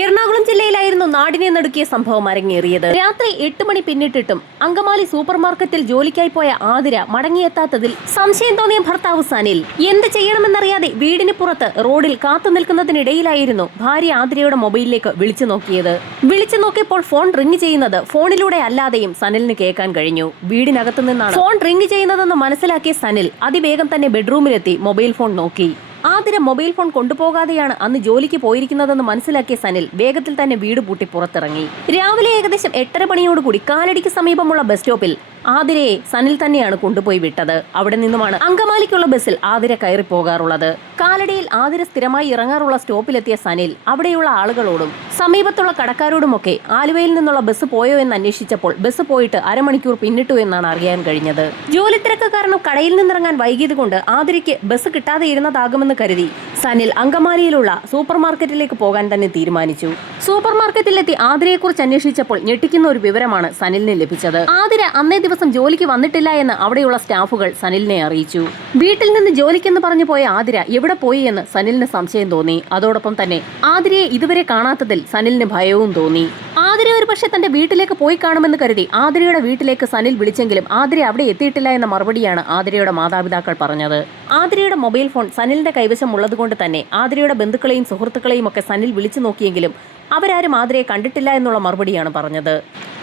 എറണാകുളം ജില്ലയിലായിരുന്നു നാടിനെ നടുക്കിയ സംഭവം അരങ്ങേറിയത്. രാത്രി 8 മണി പിന്നിട്ടിട്ടും അങ്കമാലി സൂപ്പർ മാർക്കറ്റിൽ ജോലിക്കായി പോയ ആതിര മടങ്ങിയെത്താത്തതിൽ സംശയം തോന്നിയ ഭർത്താവ് സനിൽ എന്ത് ചെയ്യണമെന്നറിയാതെ വീടിന് പുറത്ത് റോഡിൽ കാത്തു നിൽക്കുന്നതിനിടയിലായിരുന്നു ഭാര്യ ആതിരയുടെ മൊബൈലിലേക്ക് വിളിച്ചു നോക്കിയത്. വിളിച്ചു നോക്കിയപ്പോൾ ഫോൺ റിംഗ് ചെയ്യുന്നത് ഫോണിലൂടെ അല്ലാതെയും സനിലിന് കേൾക്കാൻ കഴിഞ്ഞു. വീടിനകത്തു നിന്നാണ് ഫോൺ റിംഗ് ചെയ്യുന്നതെന്ന് മനസ്സിലാക്കിയ സനിൽ അതിവേഗം തന്നെ ബെഡ്റൂമിലെത്തി മൊബൈൽ ഫോൺ നോക്കി. ആതിര മൊബൈൽ ഫോൺ കൊണ്ടുപോകാതെയാണ് അന്ന് ജോലിക്ക് പോയിരിക്കുന്നതെന്ന് മനസ്സിലാക്കിയ സനിൽ വേഗത്തിൽ തന്നെ വീട് പൂട്ടി പുറത്തിറങ്ങി. രാവിലെ ഏകദേശം 8:30 മണിയോടുകൂടി കാലടിക്ക് സമീപമുള്ള ബസ് സ്റ്റോപ്പിൽ ആതിരയെ സനിൽ തന്നെയാണ് കൊണ്ടുപോയി വിട്ടത്. അവിടെ നിന്നുമാണ് അങ്കമാലിക്കുള്ള ബസ്സിൽ ആതിര കയറി പോകാറുള്ളത്. കാലടിയിൽ ആതിര സ്ഥിരമായി ഇറങ്ങാറുള്ള സ്റ്റോപ്പിലെത്തിയ സനിൽ അവിടെയുള്ള ആളുകളോടും സമീപത്തുള്ള കടക്കാരോടുമൊക്കെ ആലുവയിൽ നിന്നുള്ള ബസ് പോയോ എന്ന് അന്വേഷിച്ചപ്പോൾ ബസ് പോയിട്ട് അരമണിക്കൂർ പിന്നിട്ടു എന്നാണ് അറിയാൻ കഴിഞ്ഞത്. ജോലി തിരക്ക് കാരണം കടയിൽ നിന്നിറങ്ങാൻ വൈകിയത് കൊണ്ട് ആതിരയ്ക്ക് ബസ് കിട്ടാതെ ഇരുന്നതാകുമെന്ന് കരുതി സനിൽ അങ്കമാലിയിലുള്ള സൂപ്പർ മാർക്കറ്റിലേക്ക് പോകാൻ തന്നെ തീരുമാനിച്ചു. സൂപ്പർ മാർക്കറ്റിലെത്തി ആതിരയെക്കുറിച്ച് അന്വേഷിച്ചപ്പോൾ ഞെട്ടിക്കുന്ന ഒരു വിവരമാണ് സനിലിന് ലഭിച്ചത്. ആതിര അന്നേ ദിവസം ജോലിക്ക് വന്നിട്ടില്ല എന്ന് അവിടെയുള്ള സ്റ്റാഫുകൾ സനിലിനെ അറിയിച്ചു. വീട്ടിൽ നിന്ന് ജോലിക്കെന്ന് പറഞ്ഞു പോയ ആതിര എവിടെ പോയി എന്ന് സനിലിന് സംശയം തോന്നി. അതോടൊപ്പം തന്നെ ആതിരയെ ഇതുവരെ കാണാത്തതിൽ സനിലിന് ഭയവും തോന്നി. ആതിര ഒരു പക്ഷേ തന്റെ വീട്ടിലേക്ക് പോയി കാണുമെന്ന് കരുതി ആതിരയുടെ വീട്ടിലേക്ക് സനിൽ വിളിച്ചെങ്കിലും ആതിര അവിടെ എത്തിയിട്ടില്ല എന്ന മറുപടിയാണ് ആതിരയുടെ മാതാപിതാക്കൾ പറഞ്ഞത്. ആതിരയുടെ മൊബൈൽ ഫോൺ സനിലിന്റെ കൈവശം ഉള്ളതുകൊണ്ട് തന്നെ ആതിരയുടെ ബന്ധുക്കളെയും സുഹൃത്തുക്കളെയും ഒക്കെ സനിൽ വിളിച്ചു നോക്കിയെങ്കിലും അവരാരും ആതിരയെ കണ്ടിട്ടില്ല എന്നുള്ള മറുപടിയാണ് പറഞ്ഞത്.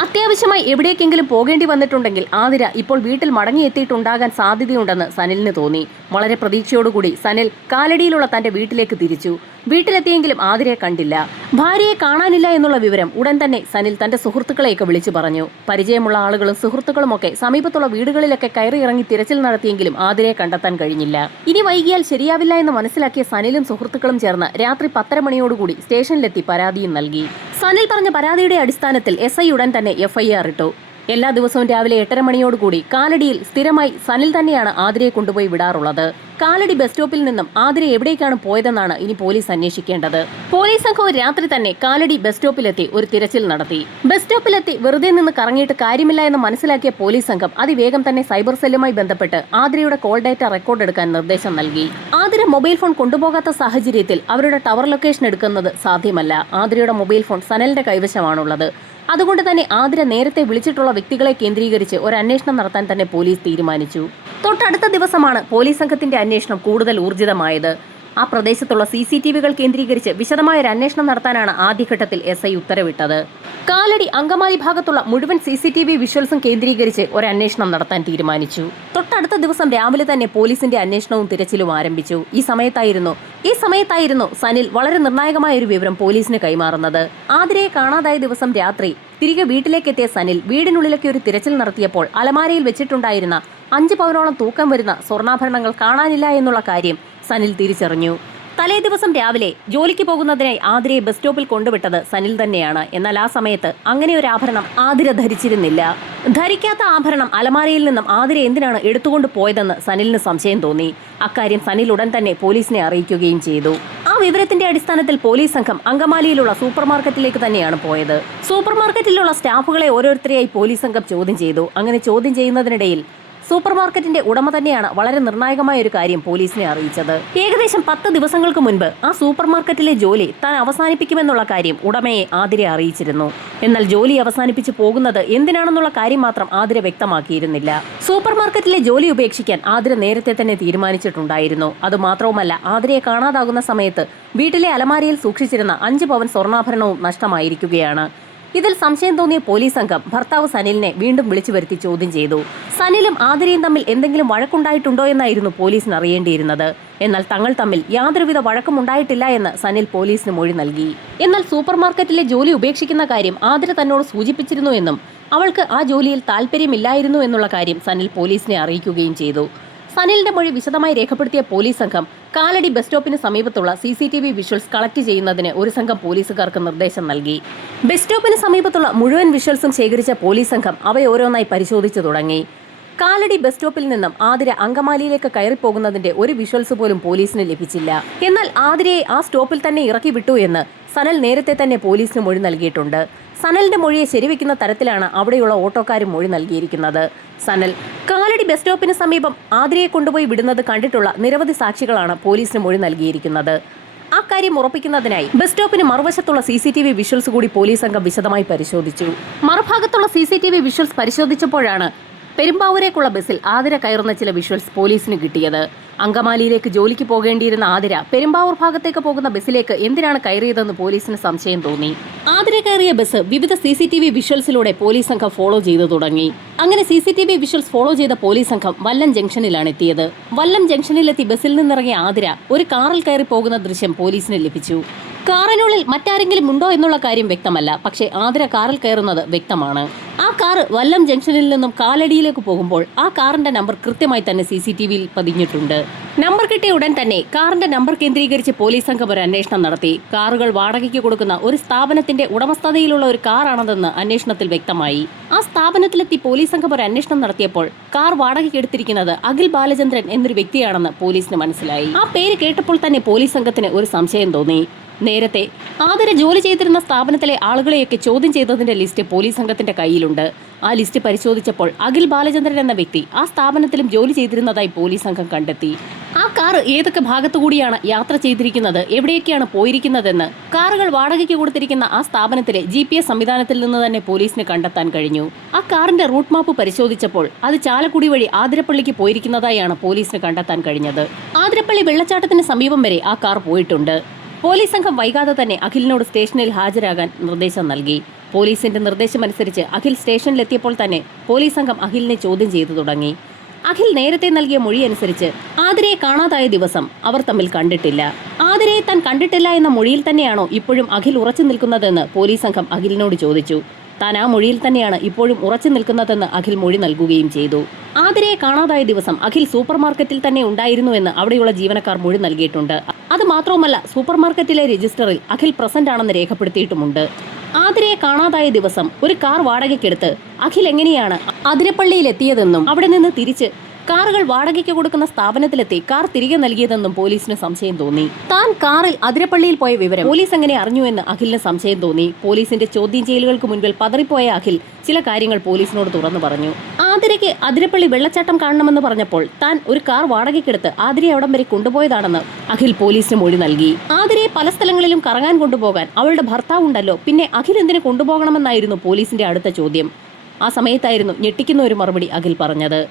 അത്യാവശ്യമായി എവിടേക്കെങ്കിലും പോകേണ്ടി വന്നിട്ടുണ്ടെങ്കിൽ ആതിര ഇപ്പോൾ വീട്ടിൽ മടങ്ങിയെത്തിയിട്ടുണ്ടാകാൻ സാധ്യതയുണ്ടെന്ന് സനിലിന് തോന്നി. വളരെ പ്രതീക്ഷയോടുകൂടി സനിൽ കാലടിയിലുള്ള തന്റെ വീട്ടിലേക്ക് തിരിച്ചു. വീട്ടിലെത്തിയെങ്കിലും ആതിരയെ കണ്ടില്ല. ഭാര്യയെ കാണാനില്ല എന്നുള്ള വിവരം ഉടൻ തന്നെ സനിൽ തന്റെ സുഹൃത്തുക്കളെയൊക്കെ വിളിച്ചു പറഞ്ഞു. പരിചയമുള്ള ആളുകളും സുഹൃത്തുക്കളുമൊക്കെ സമീപത്തുള്ള വീടുകളിലൊക്കെ കയറി ഇറങ്ങി തിരച്ചിൽ നടത്തിയെങ്കിലും ആതിരയെ കണ്ടെത്താൻ കഴിഞ്ഞില്ല. ഇനി വൈകിയാൽ ശരിയാവില്ല എന്ന് മനസ്സിലാക്കിയ സനിലും സുഹൃത്തുക്കളും ചേർന്ന് രാത്രി 10:30 മണിയോടുകൂടി സ്റ്റേഷനിലെത്തി പരാതിയും നൽകി. സനിൽ പറഞ്ഞ പരാതിയുടെ അടിസ്ഥാനത്തിൽ SI ഉടൻ തന്നെ FIR ഇട്ടു. എല്ലാ ദിവസവും രാവിലെ 8:30 മണിയോടുകൂടി കാലടിയിൽ സ്ഥിരമായി സനിൽ തന്നെയാണ് ആതിരയെ കൊണ്ടുപോയി വിടാറുള്ളത്. കാലടി ബസ് സ്റ്റോപ്പിൽ നിന്നും ആതിര എവിടേക്കാണ് പോയതെന്നാണ് ഇനി പോലീസ് അന്വേഷിക്കേണ്ടത്. പോലീസ് സംഘവും രാത്രി തന്നെ കാലടി ബസ് സ്റ്റോപ്പിലെത്തി ഒരു തിരച്ചിൽ നടത്തി. ബസ് സ്റ്റോപ്പിലെത്തി വെറുതെ നിന്ന് കറങ്ങിയിട്ട് കാര്യമില്ല എന്ന് മനസ്സിലാക്കിയ പോലീസ് സംഘം അതിവേഗം തന്നെ സൈബർ സെല്ലുമായി ബന്ധപ്പെട്ട് ആതിരയുടെ കോൾ ഡാറ്റ റെക്കോർഡ് എടുക്കാൻ നിർദ്ദേശം നൽകി. ആതിര മൊബൈൽ ഫോൺ കൊണ്ടുപോകാത്ത സാഹചര്യത്തിൽ അവരുടെ ടവർ ലൊക്കേഷൻ എടുക്കുന്നത് സാധ്യമല്ല. ആതിരയുടെ മൊബൈൽ ഫോൺ സനലിന്റെ കൈവശമാണുള്ളത്. അതുകൊണ്ട് തന്നെ ആതിര നേരത്തെ വിളിച്ചിട്ടുള്ള വ്യക്തികളെ കേന്ദ്രീകരിച്ച് ഒരു അന്വേഷണം നടത്താൻ തന്നെ പോലീസ് തീരുമാനിച്ചു. തൊട്ടടുത്ത ദിവസമാണ് പോലീസ് സംഘത്തിന്റെ അന്വേഷണം കൂടുതൽ ഊർജിതമായത്. ആ പ്രദേശത്തുള്ള CCTVകൾ കേന്ദ്രീകരിച്ച് വിശദമായ ഒരു അന്വേഷണം നടത്താനാണ് ആദ്യഘട്ടത്തിൽ SI ഉത്തരവിട്ടത്. കാലടി അങ്കമാലി ഭാഗത്തുള്ള മുഴുവൻ CCTV വിഷ്വൽസും കേന്ദ്രീകരിച്ച് ഒരു അന്വേഷണം നടത്താൻ തീരുമാനിച്ചു. തൊട്ടടുത്ത ദിവസം രാവിലെ തന്നെ പോലീസിന്റെ അന്വേഷണവും തിരച്ചിലും ആരംഭിച്ചു. ഈ സമയത്തായിരുന്നു സനിൽ വളരെ നിർണായകമായ ഒരു വിവരം പോലീസിന് കൈമാറുന്നത്. ആതിരയെ കാണാതായ ദിവസം രാത്രി തിരികെ വീട്ടിലേക്കെത്തിയ സനിൽ വീടിനുള്ളിലേക്ക് ഒരു തിരച്ചിൽ നടത്തിയപ്പോൾ അലമാരയിൽ വെച്ചിട്ടുണ്ടായിരുന്ന 5 പവനോളം തൂക്കം വരുന്ന സ്വർണ്ണാഭരണങ്ങൾ കാണാനില്ല എന്നുള്ള കാര്യം സനിൽ തിരിച്ചറിഞ്ഞു. തലേ ദിവസം രാവിലെ ജോലിക്ക് പോകുന്നതിനായി ആതിരയെ ബസ് സ്റ്റോപ്പിൽ കൊണ്ടുവിട്ടത് സനിൽ തന്നെയാണ്. എന്നാൽ ആ സമയത്ത് അങ്ങനെ ഒരു ആഭരണം ആതിര ധരിച്ചിരുന്നില്ല. ധരിക്കാത്ത ആഭരണം അലമാരയിൽ നിന്നും ആതിര എന്തിനാണ് എടുത്തുകൊണ്ട് പോയതെന്ന് സനിലിന് സംശയം തോന്നി. അക്കാര്യം സനിൽ ഉടൻ തന്നെ പോലീസിനെ അറിയിക്കുകയും ചെയ്തു. ആ വിവരത്തിന്റെ അടിസ്ഥാനത്തിൽ പോലീസ് സംഘം അങ്കമാലിയിലുള്ള സൂപ്പർ മാർക്കറ്റിലേക്ക് തന്നെയാണ് പോയത്. സൂപ്പർ മാർക്കറ്റിലുള്ള സ്റ്റാഫുകളെ ഓരോരുത്തരെയായി പോലീസ് സംഘം ചോദ്യം ചെയ്തു. അങ്ങനെ ചോദ്യം ചെയ്യുന്നതിനിടയിൽ സൂപ്പർ മാർക്കറ്റിന്റെ ഉടമ തന്നെയാണ് വളരെ നിർണായകമായ ഒരു കാര്യം പോലീസിനെ അറിയിച്ചത്. ഏകദേശം 10 ദിവസങ്ങൾക്ക് മുൻപ് ആ സൂപ്പർ മാർക്കറ്റിലെ ജോലി താൻ അവസാനിപ്പിക്കുമെന്നുള്ള കാര്യം ഉടമയെ ആതിര അറിയിച്ചിരുന്നു. എന്നാൽ ജോലി അവസാനിപ്പിച്ചു പോകുന്നത് എന്തിനാണെന്നുള്ള കാര്യം മാത്രം ആതിര വ്യക്തമാക്കിയിരുന്നില്ല. സൂപ്പർ മാർക്കറ്റിലെ ജോലി ഉപേക്ഷിക്കാൻ ആതിര നേരത്തെ തന്നെ തീരുമാനിച്ചിട്ടുണ്ടായിരുന്നു. അതുമാത്രവുമല്ല, ആതിരയെ കാണാതാകുന്ന സമയത്ത് വീട്ടിലെ അലമാരയിൽ സൂക്ഷിച്ചിരുന്ന 5 പവൻ സ്വർണ്ണാഭരണവും നഷ്ടമായിരിക്കുകയാണ്. ഇതിൽ സംശയം തോന്നിയ പോലീസ് സംഘം ഭർത്താവ് സനിലിനെ വീണ്ടും വിളിച്ചു വരുത്തി ചോദ്യം ചെയ്തു. സനിലും ആതിരയും തമ്മിൽ എന്തെങ്കിലും വഴക്കുണ്ടായിട്ടുണ്ടോ എന്നായിരുന്നു പോലീസിന് അറിയേണ്ടിയിരുന്നത്. എന്നാൽ തങ്ങൾ തമ്മിൽ യാതൊരുവിധ വഴക്കും ഉണ്ടായിട്ടില്ല എന്ന് സനിൽ പോലീസിന് മൊഴി നൽകി. എന്നാൽ സൂപ്പർ മാർക്കറ്റിലെ ജോലി ഉപേക്ഷിക്കുന്ന കാര്യം ആതിര തന്നോട് സൂചിപ്പിച്ചിരുന്നു എന്നും അവൾക്ക് ആ ജോലിയിൽ താല്പര്യമില്ലായിരുന്നു എന്നുള്ള കാര്യം സനിൽ പോലീസിനെ അറിയിക്കുകയും ചെയ്തു. സനിലിന്റെ മൊഴി വിശദമായി രേഖപ്പെടുത്തിയ പോലീസ് സംഘം കാലടി ബസ് സ്റ്റോപ്പിന് സമീപത്തുള്ള CCTV വിഷ്വൽസ് കളക്ട് ചെയ്യുന്നതിന് ഒരു സംഘം പോലീസുകാർക്ക് നിർദ്ദേശം നൽകി. ബസ് സ്റ്റോപ്പിന് സമീപത്തുള്ള മുഴുവൻ വിഷ്വൽസും ശേഖരിച്ച പോലീസ് സംഘം അവയോരോന്നായി പരിശോധിച്ചു തുടങ്ങി. കാലടി ബസ് സ്റ്റോപ്പിൽ നിന്നും ആതിര അങ്കമാലിയിലേക്ക് കയറിപ്പോകുന്നതിന്റെ ഒരു വിഷ്വൽസ് പോലും പോലീസിന് ലഭിച്ചില്ല. എന്നാൽ ആതിരയെ ആ സ്റ്റോപ്പിൽ തന്നെ ഇറക്കി വിട്ടു എന്ന് സനൽ നേരത്തെ തന്നെ പോലീസിന് മൊഴി നൽകിയിട്ടുണ്ട്. സനലിന്റെ മൊഴിയെ ശരിവെക്കുന്ന തരത്തിലാണ് അവിടെയുള്ള ഓട്ടോക്കാരും മൊഴി നൽകിയിരിക്കുന്നത്. സനൽ കാലടി ബസ് സ്റ്റോപ്പിന് സമീപം ആതിരയെ കൊണ്ടുപോയി വിടുന്നത് കണ്ടിട്ടുള്ള നിരവധി സാക്ഷികളാണ് പോലീസിന് മൊഴി നൽകിയിരിക്കുന്നത്. ആ കാര്യം ഉറപ്പിക്കുന്നതിനായി ബസ് സ്റ്റോപ്പിന് മറുവശത്തുള്ള CCTV വിഷ്വൽസ് കൂടി പോലീസ് സംഘം വിശദമായി പരിശോധിച്ചു. മറുഭാഗത്തുള്ള CCTV വിഷ്വൽസ് പരിശോധിച്ചപ്പോഴാണ് പെരുമ്പാവൂരേക്കുള്ള ബസ്സിൽ ആതിര കയറുന്ന ചില വിഷ്വൽസ് പോലീസിന് കിട്ടിയത്. അങ്കമാലിയിലേക്ക് ജോലിക്ക് പോകേണ്ടിയിരുന്ന ആതിര പെരുമ്പാവൂർ ഭാഗത്തേക്ക് പോകുന്ന ബസ്സിലേക്ക് എന്തിനാണ് കയറിയതെന്ന് പോലീസിന് സംശയം തോന്നി. ആതിര കയറിയ ബസ് വിവിധ CCTV വിഷ്വൽസിലൂടെ പോലീസ് സംഘം ഫോളോ ചെയ്തു തുടങ്ങി. അങ്ങനെ CCTV വിഷ്വൽസ് ഫോളോ ചെയ്ത പോലീസ് സംഘം വല്ലം ജംഗ്ഷനിലാണ് എത്തിയത്. വല്ലം ജംഗ്ഷനിലെത്തി ബസ്സിൽ നിന്നിറങ്ങിയ ആതിര ഒരു കാറിൽ കയറി പോകുന്ന ദൃശ്യം പോലീസിന് ലഭിച്ചു. കാറിനുള്ളിൽ മറ്റാരെങ്കിലും ഉണ്ടോ എന്നുള്ള കാര്യം വ്യക്തമല്ല. പക്ഷേ ആതിര കാറിൽ കയറുന്നത് വ്യക്തമാണ്. ആ കാർ വല്ലം ജംഗ്ഷനിൽ നിന്നും കാലടിയിലേക്ക് പോകുമ്പോൾ ആ കാറിന്റെ നമ്പർ കൃത്യമായി തന്നെ CCTVയിൽ പതിഞ്ഞിട്ടുണ്ട്. നമ്പർ കിട്ടിയ ഉടൻ തന്നെ കാറിന്റെ നമ്പർ കേന്ദ്രീകരിച്ച് പോലീസ് സംഘം ഒരു അന്വേഷണം നടത്തി. കാറുകൾ വാടകയ്ക്ക് കൊടുക്കുന്ന ഒരു സ്ഥാപനത്തിന്റെ ഉടമസ്ഥതയിലുള്ള ഒരു കാറാണതെന്ന് അന്വേഷണത്തിൽ വ്യക്തമായി. ആ സ്ഥാപനത്തിലെത്തി പോലീസ് സംഘം ഒരു അന്വേഷണം നടത്തിയപ്പോൾ കാർ വാടകയ്ക്ക് എടുത്തിരിക്കുന്നത് അഖിൽ ബാലചന്ദ്രൻ എന്നൊരു വ്യക്തിയാണെന്ന് പോലീസിന് മനസ്സിലായി. ആ പേര് കേട്ടപ്പോൾ തന്നെ പോലീസ് സംഘത്തിന് ഒരു സംശയം തോന്നി. നേരത്തെ ആതിര ജോലി ചെയ്തിരുന്ന സ്ഥാപനത്തിലെ ആളുകളെയൊക്കെ ചോദ്യം ചെയ്തതിന്റെ ലിസ്റ്റ് പോലീസ് സംഘത്തിന്റെ കയ്യിലുണ്ട്. ആ ലിസ്റ്റ് പരിശോധിച്ചപ്പോൾ അഖിൽ ബാലചന്ദ്രൻ എന്ന വ്യക്തി ആ സ്ഥാപനത്തിലും ജോലി ചെയ്തിരുന്നതായി പോലീസ് സംഘം കണ്ടെത്തി. ആ കാർ ഏതൊക്കെ ഭാഗത്തുകൂടിയാണ് യാത്ര ചെയ്തിരിക്കുന്നത്, എവിടെയൊക്കെയാണ് പോയിരിക്കുന്നതെന്ന് കാറുകൾ വാടകയ്ക്ക് കൊടുത്തിരിക്കുന്ന ആ സ്ഥാപനത്തിലെ GPS സംവിധാനത്തിൽ നിന്ന് തന്നെ പോലീസിന് കണ്ടെത്താൻ കഴിഞ്ഞു. ആ കാറിന്റെ റൂട്ട് മാപ്പ് പരിശോധിച്ചപ്പോൾ അത് ചാലക്കുടി വഴി ആതിരപ്പള്ളിക്ക് പോയിരിക്കുന്നതായാണ് പോലീസിന് കണ്ടെത്താൻ കഴിഞ്ഞത്. ആതിരപ്പള്ളി വെള്ളച്ചാട്ടത്തിന് സമീപം വരെ ആ കാർ പോയിട്ടുണ്ട്. പോലീസ് സംഘം വൈകാതെ തന്നെ അഖിലിനോട് സ്റ്റേഷനിൽ ഹാജരാകാൻ നിർദ്ദേശം നൽകി. പോലീസിന്റെ നിർദ്ദേശമനുസരിച്ച് അഖിൽ സ്റ്റേഷനിലെത്തിയപ്പോൾ തന്നെ പോലീസ് സംഘം അഖിലിനെ ചോദ്യം ചെയ്തു തുടങ്ങി. അഖിൽ നേരത്തെ നൽകിയ മൊഴി അനുസരിച്ച് ആതിരയെ കാണാതായ ദിവസം അവർ തമ്മിൽ കണ്ടിട്ടില്ല. ആതിരയെ താൻ കണ്ടിട്ടില്ല എന്ന മൊഴിയിൽ തന്നെയാണോ ഇപ്പോഴും അഖിൽ ഉറച്ചു നിൽക്കുന്നതെന്ന് പോലീസ് സംഘം അഖിലിനോട് ചോദിച്ചു. താൻ ആ മൊഴിയിൽ തന്നെയാണ് ഇപ്പോഴും ഉറച്ചു നിൽക്കുന്നതെന്ന് അഖിൽ മൊഴി നൽകുകയും ചെയ്തു. ആതിരയെ കാണാതായ ദിവസം അഖിൽ സൂപ്പർ മാർക്കറ്റിൽ തന്നെ ഉണ്ടായിരുന്നുവെന്ന് അവിടെയുള്ള ജീവനക്കാർ മൊഴി നൽകിയിട്ടുണ്ട്. അത് മാത്രവുമല്ല, സൂപ്പർ മാർക്കറ്റിലെ രജിസ്റ്ററിൽ അഖിൽ പ്രസന്റ് ആണെന്ന് രേഖപ്പെടുത്തിയിട്ടുമുണ്ട്. ആതിരയെ കാണാതായ ദിവസം ഒരു കാർ വാടകയ്ക്കെടുത്ത് അഖിൽ എങ്ങനെയാണ് അതിരപ്പള്ളിയിൽ എത്തിയതെന്നും അവിടെ നിന്ന് തിരിച്ച് കാറുകൾ വാടകയ്ക്ക് കൊടുക്കുന്ന സ്ഥാപനത്തിലെത്തി കാർ തിരികെ നൽകിയതെന്നും പോലീസിന് സംശയം തോന്നി. താൻ കാറിൽ അതിരപ്പള്ളിയിൽ പോയ വിവരം പോലീസ് എങ്ങനെ അറിഞ്ഞുവെന്ന് അഖിലിന് സംശയം തോന്നി. പോലീസിന്റെ ചോദ്യം ചെയ്യലുകൾക്ക് മുൻപിൽ പതറിപ്പോയ അഖിൽ ചില കാര്യങ്ങൾ പോലീസിനോട് തുറന്നു പറഞ്ഞു. ആതിരയ്ക്ക് അതിരപ്പള്ളി വെള്ളച്ചാട്ടം കാണണമെന്ന് പറഞ്ഞപ്പോൾ താൻ ഒരു കാർ വാടകയ്ക്കെടുത്ത് ആതിരയെ അവിടം വരെ കൊണ്ടുപോയതാണെന്ന് അഖിൽ പോലീസിന് മൊഴി നൽകി. ആതിരയെ പല സ്ഥലങ്ങളിലും കറങ്ങാൻ കൊണ്ടുപോകാൻ അവളുടെ ഭർത്താവുണ്ടല്ലോ, പിന്നെ അഖിൽ എന്തിനു കൊണ്ടുപോകണമെന്നായിരുന്നു പോലീസിന്റെ അടുത്ത ചോദ്യം. ആ സമയത്തായിരുന്നു ഞെട്ടിക്കുന്ന ഒരു മറുപടി അഖിൽ പറഞ്ഞത്.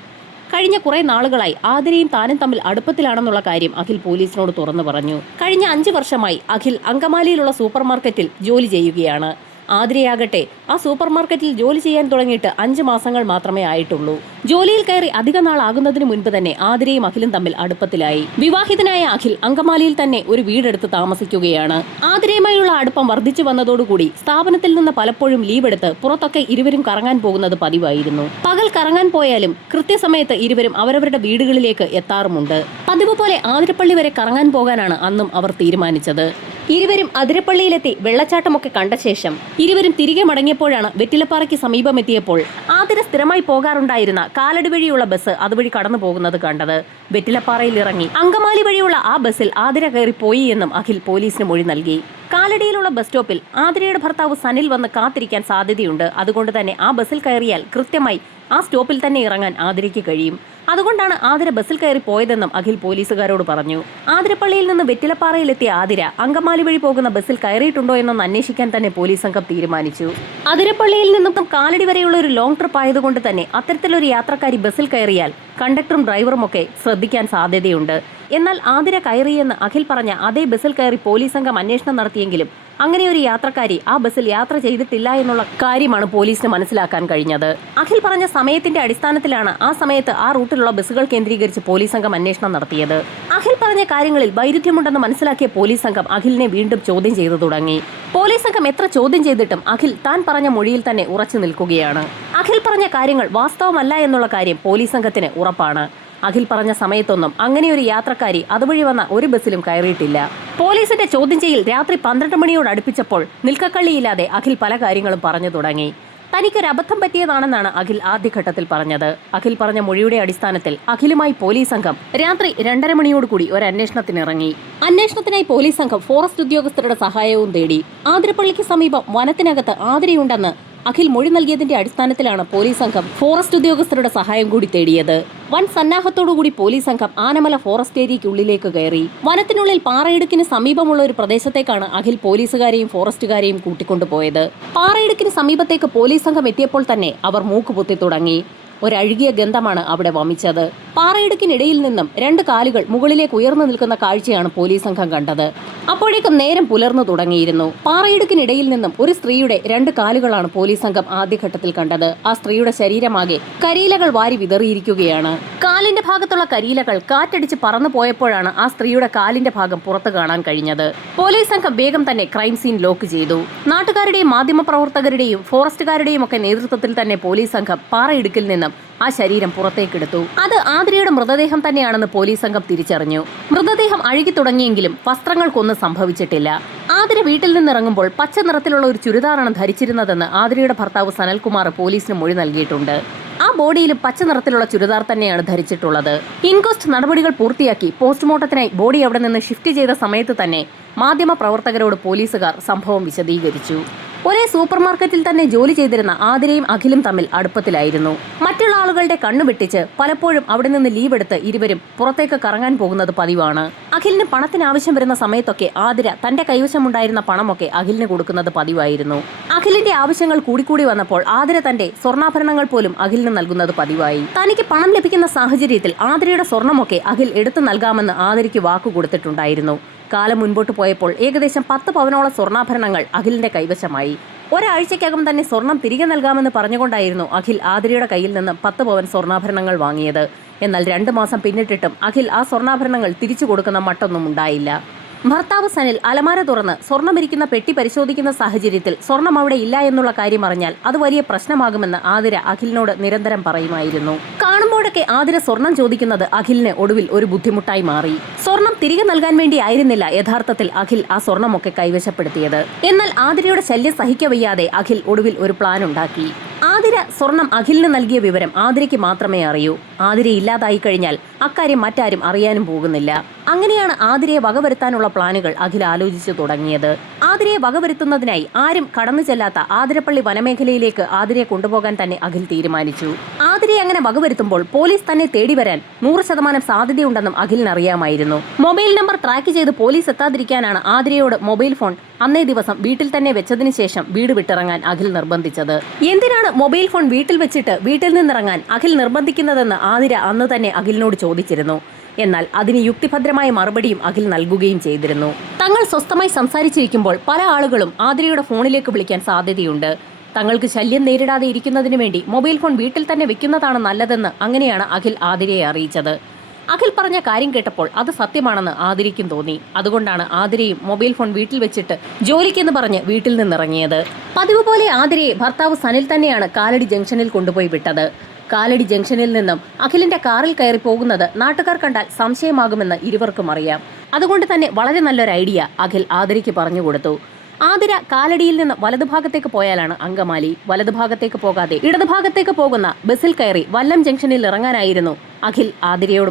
കഴിഞ്ഞ കുറെ നാളുകളായി ആതിരയും താനും തമ്മിൽ അടുപ്പത്തിലാണെന്നുള്ള കാര്യം അഖിൽ പോലീസിനോട് തുറന്നു പറഞ്ഞു. കഴിഞ്ഞ 5 വർഷമായി അഖിൽ അങ്കമാലിയിലുള്ള സൂപ്പർ മാർക്കറ്റിൽ ജോലി ചെയ്യുകയാണ്. ആതിരയാകട്ടെ ആ സൂപ്പർ മാർക്കറ്റിൽ ജോലി ചെയ്യാൻ തുടങ്ങിയിട്ട് 5 മാസങ്ങൾ മാത്രമേ ആയിട്ടുള്ളൂ. ജോലിയിൽ കയറി അധിക നാളാകുന്നതിന് മുൻപ് തന്നെ ആതിരയും അഖിലും തമ്മിൽ അടുപ്പത്തിലായി. വിവാഹിതനായ അഖിൽ അങ്കമാലിയിൽ തന്നെ ഒരു വീടെടുത്ത് താമസിക്കുകയാണ്. ആതിരയുമായുള്ള അടുപ്പം വർദ്ധിച്ചു വന്നതോടുകൂടി സ്ഥാപനത്തിൽ നിന്ന് പലപ്പോഴും ലീവ് എടുത്ത് പുറത്തൊക്കെ ഇരുവരും കറങ്ങാൻ പോകുന്നത് പതിവായിരുന്നു. പകൽ കറങ്ങാൻ പോയാലും കൃത്യസമയത്ത് ഇരുവരും അവരവരുടെ വീടുകളിലേക്ക് എത്താറുമുണ്ട്. പതിവ് പോലെ ആതിരപ്പള്ളി വരെ കറങ്ങാൻ പോകാനാണ് അന്നും അവർ തീരുമാനിച്ചത്. ഇരുവരും അതിരപ്പള്ളിയിലെത്തി വെള്ളച്ചാട്ടമൊക്കെ കണ്ട ശേഷം ഇരുവരും തിരികെ മടങ്ങിയപ്പോഴാണ് വെറ്റിലപ്പാറയ്ക്ക് സമീപമെത്തിയപ്പോൾ ആതിര സ്ഥിരമായി പോകാറുണ്ടായിരുന്ന കാലടി വഴിയുള്ള ബസ് അതുവഴി കടന്നു പോകുന്നത് കണ്ടത്. വെറ്റിലപ്പാറയിൽ ഇറങ്ങി അങ്കമാലി വഴിയുള്ള ആ ബസ്സിൽ ആതിര കയറി പോയി എന്നും അഖിൽ പോലീസിന് മൊഴി നൽകി. കാലടിയിലുള്ള ബസ് സ്റ്റോപ്പിൽ ആതിരയുടെ ഭർത്താവ് സനിൽ വന്ന് കാത്തിരിക്കാൻ സാധ്യതയുണ്ട്. അതുകൊണ്ട് തന്നെ ആ ബസ്സിൽ കയറിയാൽ കൃത്യമായി ആ സ്റ്റോപ്പിൽ തന്നെ ഇറങ്ങാൻ ആതിരയ്ക്ക് കഴിയും. അതുകൊണ്ടാണ് ആതിര ബസ്സിൽ കയറി പോയതെന്നും അഖിൽ പോലീസുകാരോട് പറഞ്ഞു. ആതിരപ്പള്ളിയിൽ നിന്ന് വെറ്റിലപ്പാറയിലെത്തിയ ആതിര അങ്കമാലി വഴി പോകുന്ന ബസ്സിൽ കയറിയിട്ടുണ്ടോ എന്നൊന്ന് അന്വേഷിക്കാൻ തന്നെ പോലീസ് സംഘം തീരുമാനിച്ചു. അതിരപ്പള്ളിയിൽ നിന്നും കാലടി വരെയുള്ള ഒരു ലോങ് ട്രിപ്പ് ആയതുകൊണ്ട് തന്നെ അത്തരത്തിലൊരു യാത്രക്കാരി ബസ്സിൽ കയറിയാൽ കണ്ടക്ടറും ഡ്രൈവറും ഒക്കെ ശ്രദ്ധിക്കാൻ സാധ്യതയുണ്ട്. എന്നാൽ ആതിര കയറിയെന്ന് അഖിൽ പറഞ്ഞ അതേ ബസ്സിൽ കയറി പോലീസ് സംഘം അന്വേഷണം നടത്തിയെങ്കിലും അങ്ങനെ ഒരു യാത്രക്കാരി ആ ബസ്സിൽ യാത്ര ചെയ്തിട്ടില്ല എന്നുള്ള കാര്യമാണ് പോലീസിന് മനസ്സിലാക്കാൻ കഴിഞ്ഞത്. അഖിൽ പറഞ്ഞ സമയത്തിന്റെ അടിസ്ഥാനത്തിലാണ് ആ സമയത്ത് ആ റൂട്ടിലുള്ള ബസ്സുകൾ കേന്ദ്രീകരിച്ച് പോലീസ് സംഘം അന്വേഷണം നടത്തിയത്. അഖിൽ പറഞ്ഞ കാര്യങ്ങളിൽ വൈരുദ്ധ്യമുണ്ടെന്ന് മനസ്സിലാക്കിയ പോലീസ് സംഘം അഖിലിനെ വീണ്ടും ചോദ്യം ചെയ്തു തുടങ്ങി. പോലീസ് സംഘം എത്ര ചോദ്യം ചെയ്തിട്ടും അഖിൽ താൻ പറഞ്ഞ മൊഴിയിൽ തന്നെ ഉറച്ചു നിൽക്കുകയാണ്. അഖിൽ പറഞ്ഞ കാര്യങ്ങൾ വാസ്തവമല്ല എന്നുള്ള കാര്യം പോലീസ് സംഘത്തിന് ഉറപ്പാണ്. അഖിൽ പറഞ്ഞ സമയത്തൊന്നും അങ്ങനെ ഒരു യാത്രക്കാരി അതുവഴി വന്ന ഒരു ബസ്സിലും കയറിയിട്ടില്ല. പോലീസിന്റെ ചോദ്യം ചെയ്യൽ രാത്രി 12 മണിയോട് അടുപ്പിച്ചപ്പോൾ നിൽക്കക്കള്ളിയില്ലാതെ അഖിൽ പല കാര്യങ്ങളും പറഞ്ഞു തുടങ്ങി. തനിക്കൊരു അബദ്ധം പറ്റിയതാണെന്നാണ് അഖിൽ ആദ്യഘട്ടത്തിൽ പറഞ്ഞത്. അഖിൽ പറഞ്ഞ മൊഴിയുടെ അടിസ്ഥാനത്തിൽ അഖിലുമായി പോലീസ് സംഘം രാത്രി 2:30 മണിയോടുകൂടി ഒരു അന്വേഷണത്തിനിറങ്ങി. അന്വേഷണത്തിനായി പോലീസ് സംഘം ഫോറസ്റ്റ് ഉദ്യോഗസ്ഥരുടെ സഹായവും തേടി. ആതിരപ്പള്ളിക്ക് സമീപം വനത്തിനകത്ത് ആതിരയുണ്ടെന്ന് അഖിൽ മൊഴി നൽകിയതിന്റെ അടിസ്ഥാനത്തിലാണ് പോലീസ് സംഘം ഫോറസ്റ്റ് ഉദ്യോഗസ്ഥരുടെ സഹായം കൂടി തേടിയത്. വൻ സന്നാഹത്തോടുകൂടി പോലീസ് സംഘം ആനമല ഫോറസ്റ്റ് ഏരിയയ്ക്കുള്ളിലേക്ക് കയറി. വനത്തിനുള്ളിൽ പാറയിടുക്കിന് സമീപമുള്ള ഒരു പ്രദേശത്തേക്കാണ് അഖിൽ പോലീസുകാരെയും ഫോറസ്റ്റുകാരെയും കൂട്ടിക്കൊണ്ടുപോയത്. പാറയിടുക്കിന് സമീപത്തേക്ക് പോലീസ് സംഘം എത്തിയപ്പോൾ തന്നെ അവർ മൂക്കുപൊത്തി തുടങ്ങി. ഒരഴുകിയ ഗന്ധമാണ് അവിടെ വമിച്ചത്. പാറയിടുക്കിനിടയിൽ നിന്നും 2 കാലുകൾ മുകളിലേക്ക് ഉയർന്നു നിൽക്കുന്ന കാഴ്ചയാണ് പോലീസ് സംഘം കണ്ടത്. അപ്പോഴേക്കും നേരം പുലർന്നു തുടങ്ങിയിരുന്നു. പാറയിടുക്കിനിടയിൽ നിന്നും ഒരു സ്ത്രീയുടെ 2 കാലുകളാണ് പോലീസ് സംഘം ആദ്യഘട്ടത്തിൽ കണ്ടത്. ആ സ്ത്രീയുടെ ശരീരമാകെ കരിയിലകൾ വാരി വിതറിയിരിക്കുകയാണ്. കാലിന്റെ ഭാഗത്തുള്ള കരിയിലകൾ കാറ്റടിച്ച് പറന്നു പോയപ്പോഴാണ് ആ സ്ത്രീയുടെ കാലിന്റെ ഭാഗം പുറത്തു കാണാൻ കഴിഞ്ഞത്. പോലീസ് സംഘം വേഗം തന്നെ ക്രൈം സീൻ ലോക്ക് ചെയ്തു. നാട്ടുകാരുടെയും മാധ്യമപ്രവർത്തകരുടെയും ഫോറസ്റ്റുകാരുടെയും ഒക്കെ നേതൃത്വത്തിൽ തന്നെ പോലീസ് സംഘം പാറയിടുക്കിൽ നിന്നും ആ ശരീരം പുറത്തേക്കെടുത്തു. അത് ആതിരയുടെ മൃതദേഹം തന്നെയാണെന്ന് പോലീസ് സംഘം തിരിച്ചറിഞ്ഞു. മൃതദേഹം അഴുകി തുടങ്ങിയെങ്കിലും വസ്ത്രങ്ങൾക്കൊന്നും സംഭവിച്ചിട്ടില്ല. ആതിര വീട്ടിൽ നിന്നിറങ്ങുമ്പോൾ പച്ച നിറത്തിലുള്ള ഒരു ചുരിദാറാണ് ധരിച്ചിരുന്നതെന്ന് ആതിരയുടെ ഭർത്താവ് സനൽകുമാർ പോലീസിന് മൊഴി നൽകിയിട്ടുണ്ട്. ആ ബോഡിയിലും പച്ച നിറത്തിലുള്ള ചുരിദാർ തന്നെയാണ് ധരിച്ചിട്ടുള്ളത്. ഇൻക്വസ്റ്റ് നടപടികൾ പൂർത്തിയാക്കി പോസ്റ്റ്മോർട്ടത്തിനായി ബോഡി അവിടെ നിന്ന് ഷിഫ്റ്റ് ചെയ്ത സമയത്ത് തന്നെ മാധ്യമ പ്രവർത്തകരോട് പോലീസുകാർ സംഭവം വിശദീകരിച്ചു. ഒരേ സൂപ്പർ മാർക്കറ്റിൽ തന്നെ ജോലി ചെയ്തിരുന്ന ആതിരയും അഖിലും തമ്മിൽ അടുപ്പത്തിലായിരുന്നു. മറ്റുള്ള ആളുകളുടെ കണ്ണു വെട്ടിച്ച് പലപ്പോഴും അവിടെ നിന്ന് ലീവ് എടുത്ത് ഇരുവരും പുറത്തേക്ക് കറങ്ങാൻ പോകുന്നത് പതിവാണ്. അഖിലിന് പണത്തിന് ആവശ്യം വരുന്ന സമയത്തൊക്കെ ആതിര തന്റെ കൈവശമുണ്ടായിരുന്ന പണമൊക്കെ അഖിലിന് കൊടുക്കുന്നത് പതിവായിരുന്നു. അഖിലിന്റെ ആവശ്യങ്ങൾ കൂടിക്കൂടി വന്നപ്പോൾ ആതിര തന്റെ സ്വർണ്ണാഭരണങ്ങൾ പോലും അഖിലിന് നൽകുന്നത് പതിവായി. തനിക്ക് പണം ലഭിക്കുന്ന സാഹചര്യത്തിൽ ആതിരയുടെ സ്വർണ്ണമൊക്കെ അഖിൽ എടുത്തു നൽകാമെന്ന് ആതിരയ്ക്ക് വാക്കു കൊടുത്തിട്ടുണ്ടായിരുന്നു. കാലം മുൻപോട്ട് പോയപ്പോൾ ഏകദേശം 10 പവനോളം സ്വർണ്ണാഭരണങ്ങൾ അഖിലിന്റെ കൈവശമായി. ഒരാഴ്ചയ്ക്കകം തന്നെ സ്വർണം തിരികെ നൽകാമെന്ന് പറഞ്ഞുകൊണ്ടായിരുന്നു അഖിൽ ആതിരയുടെ കയ്യിൽ നിന്ന് 10 പവൻ സ്വർണ്ണാഭരണങ്ങൾ വാങ്ങിയത്. എന്നാൽ 2 മാസം പിന്നിട്ടിട്ടും അഖിൽ ആ സ്വർണ്ണാഭരണങ്ങൾ തിരിച്ചു കൊടുക്കുന്ന മട്ടൊന്നും ഉണ്ടായില്ല. ഭർത്താവ് സനിൽ അലമാര തുറന്ന് സ്വർണ്ണമിരിക്കുന്ന പെട്ടി പരിശോധിക്കുന്ന സാഹചര്യത്തിൽ സ്വർണം അവിടെ ഇല്ല എന്നുള്ള കാര്യം അറിഞ്ഞാൽ അത് വലിയ പ്രശ്നമാകുമെന്ന് ആതിര അഖിലിനോട് നിരന്തരം പറയുമായിരുന്നു. കാണുമ്പോഴൊക്കെ ആതിര സ്വർണം ചോദിക്കുന്നത് അഖിലിന് ഒടുവിൽ ഒരു ബുദ്ധിമുട്ടായി മാറി. സ്വർണം തിരികെ നൽകാൻ വേണ്ടി ആയിരുന്നില്ല യഥാർത്ഥത്തിൽ അഖിൽ ആ സ്വർണമൊക്കെ കൈവശപ്പെടുത്തിയത്. എന്നാൽ ആതിരയുടെ ശല്യം സഹിക്കവയ്യാതെ അഖിൽ ഒടുവിൽ ഒരു പ്ലാൻ ഉണ്ടാക്കി. ആതിര സ്വർണം അഖിലിന് നൽകിയ വിവരം ആതിരയ്ക്ക് മാത്രമേ അറിയൂ. ആതിര ഇല്ലാതായി കഴിഞ്ഞാൽ അക്കാര്യം മറ്റാരും അറിയാനും പോകുന്നില്ല. അങ്ങനെയാണ് ആതിരയെ വകവരുത്താനുള്ള പ്ലാനുകൾ അഖിൽ ആലോചിച്ചു തുടങ്ങിയത്. ആതിരയെ വകവരുത്തുന്നതിനായി ആരും കടന്നു ചെല്ലാത്ത ആതിരപ്പള്ളി വനമേഖലയിലേക്ക് ആതിരയെ കൊണ്ടുപോകാൻ തന്നെ അഖിൽ തീരുമാനിച്ചു. ആതിരയെ അങ്ങനെ വകവരുത്തുമ്പോൾ പോലീസ് തന്നെ തേടി വരാൻ 100% സാധ്യതയുണ്ടെന്നും അഖിലിന് അറിയാമായിരുന്നു. മൊബൈൽ നമ്പർ ട്രാക്ക് ചെയ്ത് പോലീസ് എത്താതിരിക്കാനാണ് ആതിരയോട് മൊബൈൽ ഫോൺ അന്നേ ദിവസം വീട്ടിൽ തന്നെ വെച്ചതിന് ശേഷം വീട് വിട്ടിറങ്ങാൻ അഖിൽ നിർബന്ധിച്ചത്. എന്തിനാണ് മൊബൈൽ ഫോൺ വീട്ടിൽ വെച്ചിട്ട് വീട്ടിൽ നിന്നിറങ്ങാൻ അഖിൽ നിർബന്ധിക്കുന്നതെന്ന് ആതിര അന്ന് തന്നെ അഖിലിനോട് ചോദിച്ചിരുന്നു. എന്നാൽ അതിന് യുക്തിഭദ്രമായ മറുപടിയും അഖിൽ നൽകുകയും ചെയ്തിരുന്നു. തങ്ങൾ സ്വസ്ഥമായി സംസാരിച്ചിരിക്കുമ്പോൾ പല ആളുകളും ആതിരയുടെ ഫോണിലേക്ക് വിളിക്കാൻ സാധ്യതയുണ്ട്. തങ്ങൾക്ക് ശല്യം നേരിടാതെ ഇരിക്കുന്നതിന് വേണ്ടി മൊബൈൽ ഫോൺ വീട്ടിൽ തന്നെ വെക്കുന്നതാണ് നല്ലതെന്ന് അങ്ങനെയാണ് അഖിൽ ആതിരയെ അറിയിച്ചത്. അഖിൽ പറഞ്ഞ കാര്യം കേട്ടപ്പോൾ അത് സത്യമാണെന്ന് ആതിരയ്ക്കും തോന്നി. അതുകൊണ്ടാണ് ആതിരയും മൊബൈൽ ഫോൺ വീട്ടിൽ വെച്ചിട്ട് ജോലിക്കെന്ന് പറഞ്ഞ് വീട്ടിൽ നിന്നിറങ്ങിയത്. പതിവ് പോലെ ആതിരയെ ഭർത്താവ് സനിൽ തന്നെയാണ് കാലടി ജംഗ്ഷനിൽ കൊണ്ടുപോയി വിട്ടത്. കാലടി ജംഗ്ഷനിൽ നിന്നും അഖിലിന്റെ കാറിൽ കയറി പോകുന്നത് നാട്ടുകാർ കണ്ടാൽ സംശയമാകുമെന്ന് ഇരുവർക്കും അറിയാം. അതുകൊണ്ട് തന്നെ വളരെ നല്ലൊരു ഐഡിയ അഖിൽ ആതിരയ്ക്ക് പറഞ്ഞു കൊടുത്തു. ആതിര കാലടിയിൽ നിന്ന് വലതുഭാഗത്തേക്ക് പോയാലാണ് അങ്കമാലി. വലതുഭാഗത്തേക്ക് പോകാതെ ഇടതുഭാഗത്തേക്ക് പോകുന്ന ബസ്സിൽ കയറി വല്ലം ജംഗ്ഷനിൽ ഇറങ്ങാനായിരുന്നു അഖിൽ ആതിരയോട്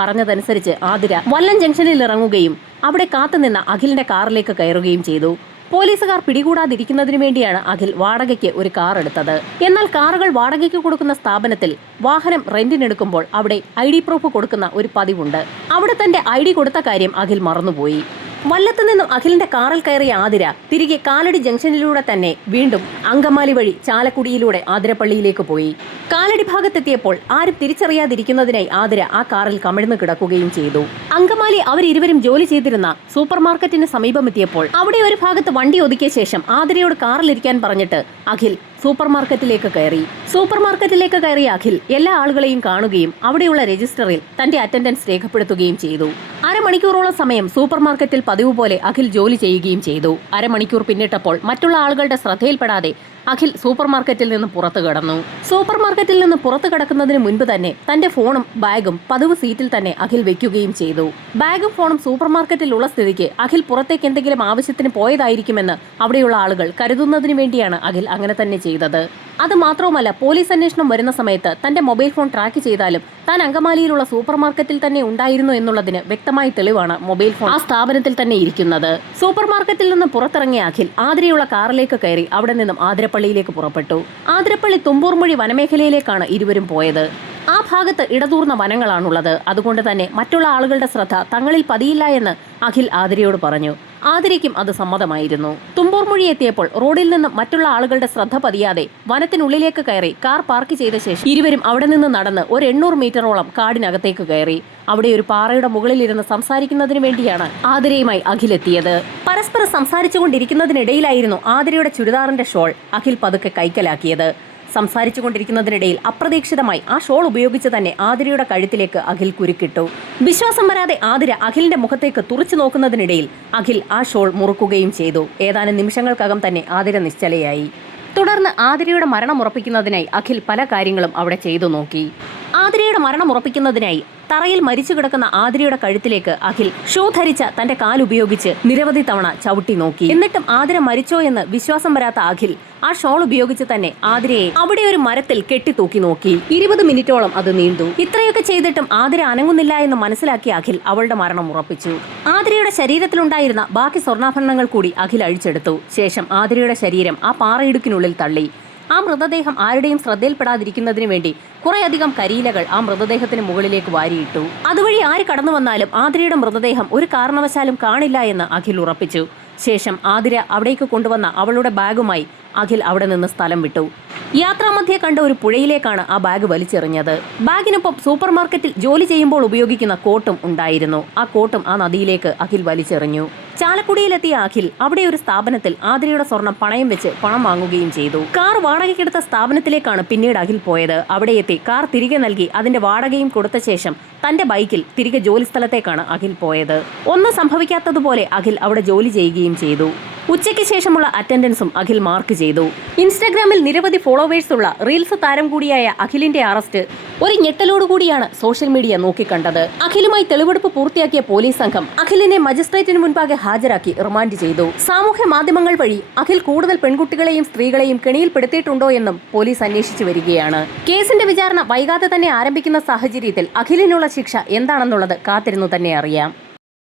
പറഞ്ഞതനുസരിച്ച് ആതിര വല്ലം ജംഗ്ഷനിൽ ഇറങ്ങുകയും അവിടെ കാത്തുനിന്ന അഖിലിന്റെ കാറിലേക്ക് കയറുകയും ചെയ്തു. പോലീസുകാർ പിടികൂടാതിരിക്കുന്നതിനു വേണ്ടിയാണ് അഖിൽ വാടകയ്ക്ക് ഒരു കാർ എടുത്തത്. എന്നാൽ കാറുകൾ വാടകയ്ക്ക് കൊടുക്കുന്ന സ്ഥാപനത്തിൽ വാഹനം റെന്റിനെടുക്കുമ്പോൾ അവിടെ ID പ്രൂഫ് കൊടുക്കുന്ന ഒരു പതിവുണ്ട്. അവിടെ തന്റെ ID കൊടുത്ത കാര്യം അഖിൽ മറന്നുപോയി. വല്ലത്തു നിന്നും അഖിലിന്റെ കാറിൽ കയറിയ ആതിര തിരികെ കാലടി ജംഗ്ഷനിലൂടെ തന്നെ വീണ്ടും അങ്കമാലി വഴി ചാലക്കുടിയിലൂടെ ആതിരപ്പള്ളിയിലേക്ക് പോയി. കാലടി ഭാഗത്തെത്തിയപ്പോൾ ആരും തിരിച്ചറിയാതിരിക്കുന്നതിനായി ആതിര ആ കാറിൽ കമിഴ്ന്നു കിടക്കുകയും ചെയ്തു. അങ്കമാലി അവരിരുവരും ജോലി ചെയ്തിരുന്ന സൂപ്പർ മാർക്കറ്റിന് സമീപമെത്തിയപ്പോൾ അവിടെ ഒരു ഭാഗത്ത് വണ്ടി ഒതുക്കിയ ശേഷം ആതിരയോട് കാറിലിരിക്കാൻ പറഞ്ഞിട്ട് അഖിൽ സൂപ്പർ മാർക്കറ്റിലേക്ക് കയറിയ അഖിൽ എല്ലാ ആളുകളെയും കാണുകയും അവിടെയുള്ള രജിസ്റ്ററിൽ തന്റെ അറ്റൻഡൻസ് രേഖപ്പെടുത്തുകയും ചെയ്തു. അരമണിക്കൂറോളം സമയം സൂപ്പർ മാർക്കറ്റിൽ പതിവ് പോലെ അഖിൽ ജോലി ചെയ്യുകയും ചെയ്തു. അരമണിക്കൂർ പിന്നിട്ടപ്പോൾ മറ്റുള്ള ആളുകളുടെ ശ്രദ്ധയിൽപ്പെടാതെ അഖിൽ സൂപ്പർ മാർക്കറ്റിൽ നിന്ന് പുറത്തു കടന്നു. സൂപ്പർ മാർക്കറ്റിൽ നിന്ന് പുറത്തു കടക്കുന്നതിന് മുൻപ് തന്നെ തന്റെ ഫോണും ബാഗും പതിവ് സീറ്റിൽ തന്നെ അഖിൽ വെക്കുകയും ചെയ്തു. ബാഗും ഫോണും സൂപ്പർ മാർക്കറ്റിൽ ഉള്ള സ്ഥിതിക്ക് അഖിൽ പുറത്തേക്ക് എന്തെങ്കിലും ആവശ്യത്തിന് പോയതായിരിക്കുമെന്ന് അവിടെയുള്ള ആളുകൾ കരുതുന്നതിന് വേണ്ടിയാണ് അഖിൽ അങ്ങനെ തന്നെ ചെയ്തത്. അത് മാത്രവുമല്ല, പോലീസ് അന്വേഷണം വരുന്ന സമയത്ത് തന്റെ മൊബൈൽ ഫോൺ ട്രാക്ക് ചെയ്താലും താൻ അങ്കമാലിയിലുള്ള സൂപ്പർ മാർക്കറ്റിൽ തന്നെ ഉണ്ടായിരുന്നു എന്നുള്ളതിന് വ്യക്തമായ തെളിവാണ് മൊബൈൽ ഫോൺ ആ സ്ഥാപനത്തിൽ തന്നെ ഇരിക്കുന്നത്. സൂപ്പർ മാർക്കറ്റിൽ നിന്ന് പുറത്തിറങ്ങിയ അഖിൽ ആതിരയുള്ള കാറിലേക്ക് കയറി അവിടെ നിന്നും ആതിരപ്പള്ളിയിലേക്ക് പുറപ്പെട്ടു. ആതിരപ്പള്ളി തുമ്പൂർമൊഴി വനമേഖലയിലേക്കാണ് ഇരുവരും പോയത്. ആ ഭാഗത്ത് ഇടതൂർന്ന വനങ്ങളാണുള്ളത്. അതുകൊണ്ട് തന്നെ മറ്റുള്ള ആളുകളുടെ ശ്രദ്ധ തങ്ങളിൽ പതിയില്ല എന്ന് അഖിൽ ആതിരയോട് പറഞ്ഞു. ആതിരയ്ക്കും അത് സമ്മതമായിരുന്നു. തുമ്പൂർമൊഴി എത്തിയപ്പോൾ റോഡിൽ നിന്നും മറ്റുള്ള ആളുകളുടെ ശ്രദ്ധ പതിയാതെ വനത്തിനുള്ളിലേക്ക് കയറി കാർ പാർക്ക് ചെയ്ത ശേഷം ഇരുവരും അവിടെ നിന്ന് നടന്ന് ഒരു 800 മീറ്ററോളം കാടിനകത്തേക്ക് കയറി. അവിടെ ഒരു പാറയുടെ മുകളിലിരുന്ന് സംസാരിക്കുന്നതിന് വേണ്ടിയാണ് ആതിരയുമായി അഖിൽ എത്തിയത്. പരസ്പരം സംസാരിച്ചുകൊണ്ടിരിക്കുന്നതിനിടയിലായിരുന്നു ആതിരയുടെ ചുരിദാറിന്റെ ഷോൾ അഖിൽ പതുക്കെ കൈക്കലാക്കിയത്. സംസാരിച്ചുകൊണ്ടിരിക്കുന്നതിനിടയിൽ അപ്രതീക്ഷിതമായി ആ ഷോൾ ഉപയോഗിച്ച് തന്നെ ആതിരയുടെ കഴുത്തിലേക്ക് അഖിൽ കുരുക്കിട്ടു. വിശ്വാസം വരാതെ ആതിര അഖിലിന്റെ മുഖത്തേക്ക് തുറച്ചു നോക്കുന്നതിനിടയിൽ അഖിൽ ആ ഷോൾ മുറുക്കുകയും ചെയ്തു. ഏതാനും നിമിഷങ്ങൾക്കകം തന്നെ ആതിര നിശ്ചലയായി. തുടർന്ന് ആതിരയുടെ മരണം ഉറപ്പിക്കുന്നതിനായി അഖിൽ പല കാര്യങ്ങളും അവിടെ ചെയ്തു നോക്കി. ആതിരയുടെ മരണം ഉറപ്പിക്കുന്നതിനായി തറയിൽ മരിച്ചു കിടക്കുന്ന ആതിരയുടെ കഴുത്തിലേക്ക് അഖിൽ ഷൂ ധരിച്ച തന്റെ കാലുപയോഗിച്ച് നിരവധി തവണ ചവിട്ടി നോക്കി. എന്നിട്ടും ആതിര മരിച്ചോ എന്ന് വിശ്വാസം വരാത്ത അഖിൽ ആ ഷോൾ ഉപയോഗിച്ച് തന്നെ ആതിരയെ അവിടെ ഒരു മരത്തിൽ കെട്ടിത്തൂക്കി നോക്കി. 20 മിനിറ്റോളം അത് നീണ്ടു. ഇത്രയൊക്കെ ചെയ്തിട്ടും ആതിര അനങ്ങുന്നില്ല എന്ന് മനസ്സിലാക്കിയ അഖിൽ അവളുടെ മരണം ഉറപ്പിച്ചു. ആതിരയുടെ ശരീരത്തിലുണ്ടായിരുന്ന ബാക്കി സ്വർണ്ണാഭരണങ്ങൾ കൂടി അഖിൽ അഴിച്ചെടുത്തു. ശേഷം ആതിരയുടെ ശരീരം ആ പാറയിടുക്കിനുള്ളിൽ തള്ളി. ആ മൃതദേഹം ആരുടെയും ശ്രദ്ധയിൽപ്പെടാതിരിക്കുന്നതിന് വേണ്ടി കുറേയധികം കരിയിലകൾ ആ മൃതദേഹത്തിന് മുകളിലേക്ക് വാരിയിട്ടു. അതുവഴി ആര് കടന്നു വന്നാലും ആതിരയുടെ മൃതദേഹം ഒരു കാരണവശാലും കാണില്ല എന്ന് അഖിൽ ഉറപ്പിച്ചു. ശേഷം ആതിര അവിടേക്ക് കൊണ്ടുവന്ന അവളുടെ ബാഗുമായി അഖിൽ അവിടെ നിന്ന് സ്ഥലം വിട്ടു. യാത്രാമധ്യേ കണ്ട ഒരു പുഴയിലേക്കാണ് ആ ബാഗ് വലിച്ചെറിഞ്ഞത്. ബാഗിനൊപ്പം സൂപ്പർ മാർക്കറ്റിൽ ജോലി ചെയ്യുമ്പോൾ ഉപയോഗിക്കുന്ന കോട്ടും ഉണ്ടായിരുന്നു. ആ കോട്ടും ആ നദിയിലേക്ക് അഖിൽ വലിച്ചെറിഞ്ഞു. ചാലക്കുടിയിലെത്തിയ അഖിൽ അവിടെ ഒരു സ്ഥാപനത്തിൽ ആതിരയുടെ സ്വർണം പണയം വെച്ച് പണം വാങ്ങുകയും ചെയ്തു. കാർ വാടകയ്ക്കെടുത്ത സ്ഥാപനത്തിലേക്കാണ് പിന്നീട് അഖിൽ പോയത്. അവിടെ എത്തി കാർ തിരികെ നൽകി അതിന്റെ വാടകയും കൊടുത്ത ശേഷം തന്റെ ബൈക്കിൽ തിരികെ ജോലിസ്ഥലത്തേക്കാണ് അഖിൽ പോയത്. ഒന്നും സംഭവിക്കാത്തതുപോലെ അഖിൽ അവിടെ ജോലി ചെയ്യുകയും ചെയ്തു. ഉച്ചയ്ക്ക് ശേഷമുള്ള അറ്റൻഡൻസും അഖിൽ മാർക്ക് ചെയ്തു. ഇൻസ്റ്റഗ്രാമിൽ നിരവധി ഫോളോവേഴ്സ് ഉള്ള റീൽസ് താരം കൂടിയായ അഖിലിന്റെ അറസ്റ്റ് ഒരു ഞെട്ടലോടുകൂടിയാണ് സോഷ്യൽ മീഡിയ നോക്കിക്കണ്ടത്. അഖിലുമായി തെളിവെടുപ്പ് പൂർത്തിയാക്കിയ പോലീസ് സംഘം അഖിലിനെ മജിസ്ട്രേറ്റിന് മുൻപാകെ ഹാജരാക്കി റിമാൻഡ് ചെയ്തു. സാമൂഹ്യ മാധ്യമങ്ങൾ വഴി അഖിൽ കൂടുതൽ പെൺകുട്ടികളെയും സ്ത്രീകളെയും കെണിയിൽപ്പെടുത്തിയിട്ടുണ്ടോ എന്നും പോലീസ് അന്വേഷിച്ചു വരികയാണ്. കേസിന്റെ വിചാരണ വൈകാതെ തന്നെ ആരംഭിക്കുന്ന സാഹചര്യത്തിൽ അഖിലിനുള്ള ശിക്ഷ എന്താണെന്നുള്ളത് കാത്തിരുന്നു തന്നെ അറിയാം.